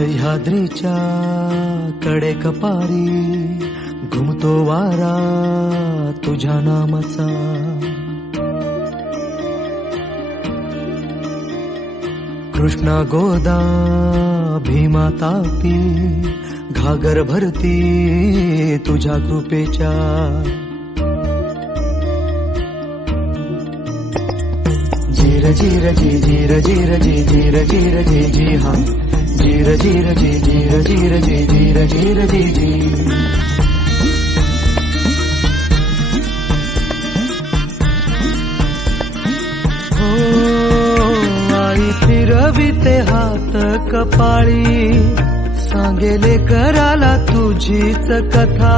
सह्याद्रीच्या कडे कपारी घुमतो वारा तुझ्या नामाचा. कृष्णा गोदा भीमा तापी घागर भरती तुझ्या कृपेच्या. जीर जीर जी जीर जीर जी जीर जीर जी जी हा जीर जीर जी जीर जीर जी जीर जीर जी जी. आई फिरविते हात कपाळी सांगेले कराला तुझीच कथा.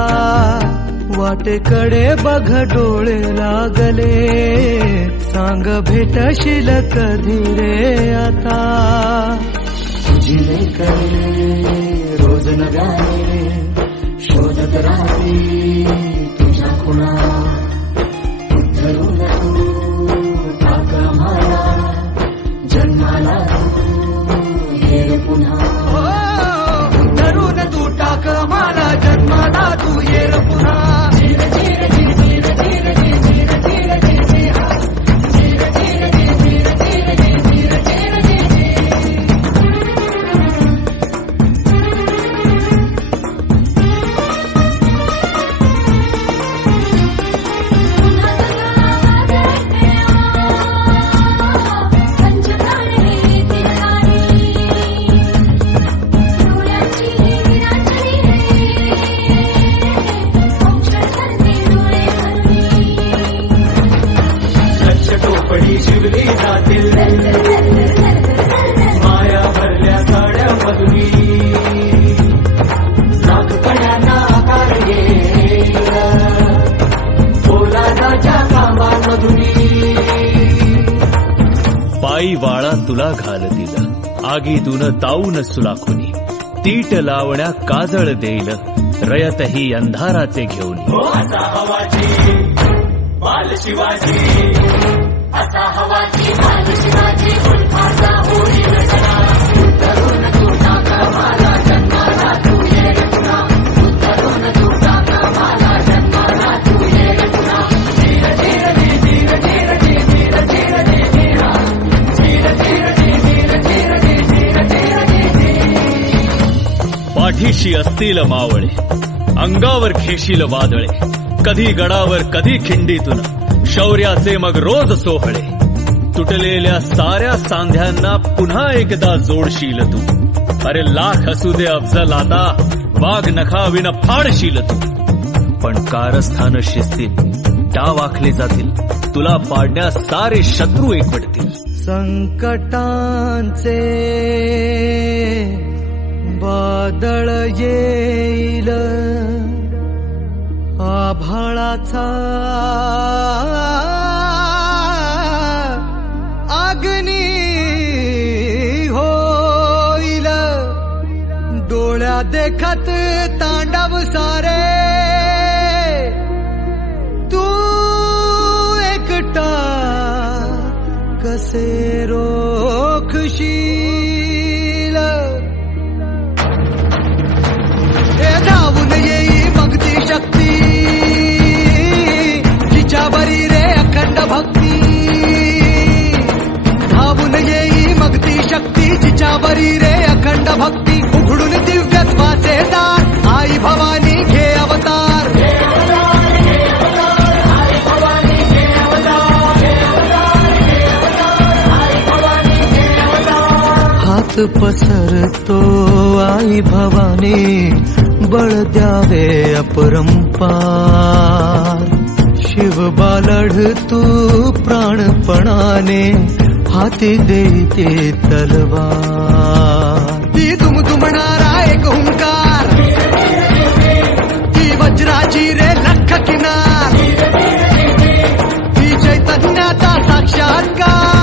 वाटेकडे बघ डोळे लागले सांग भेटशील कधी रे आता. तुझी लेकरे रोज नव्याने शोधत राहती तुझ्या खुणा. धरून तू टाक मला जन्माला ये रे पुन्हा. धरून तू टाक मला जन्माला तू ये रे पुन्हा. शिवली जातील माया भरल्या साड्या मधुनी. नागकड्यांना आकार येईल पोलादाच्या कामामधुनी. पायी वाळा तुला घालतील आगीतून ताऊन सुलाखुनी. तीट लावण्या काजळ देईल रयतही अंधाराचे घेऊन. असा हवाची बाल शिवाजी असा हवाची बाल शिवाजी उल्फाचा होईल जरा. धरून तू टाक मला जन्माला तू ये रे पुन्हा. धरून तू टाक मला जन्माला तू ये रे पुन्हा. धीर धीर जी धीर धीर जी धीर धीर जी धीरा. धीर धीर जी धीर धीर जी धीर धीर जी धी. पाठीशी असतील मावळे अंगावर घेशील वादळे. कधी गडावर कधी खिंडीतून शौर्याचे मग रोज सोहळे. तुटलेल्या साऱ्या सांध्यांना पुन्हा एकदा जोडशील तू. अरे लाख असू दे अफजल आता वाघ नखाविन फाडशील तू. पण कारस्थान शिस्तीत डाव आखले जातील तुला पाडण्यास सारे शत्रू एकवटतील. संकटांचे वादळ येईल आभाळाचा अग्नी होईल. डोळ्या देखत तांडव सारे तू एकटा कसे रोखशील. धावून येई मग ती शक्ती जिच्यावरी रे अखंड भक्ती. धावून येई मग ती शक्ती जिच्यावरी रे अखंड भक्ती. उघडून दिव्यत्वाचे दार आई भवानी घे अवतार. हात पसरतो आई भवानी बळ द्यावे अपरंपार. शिव बालढ तू प्राणपणाने हाती देते तलवार. ती दुमदुमणारा एक हुंकार ती वज्राची रे लख किनार. ती चैतन्याचा साक्षात्कार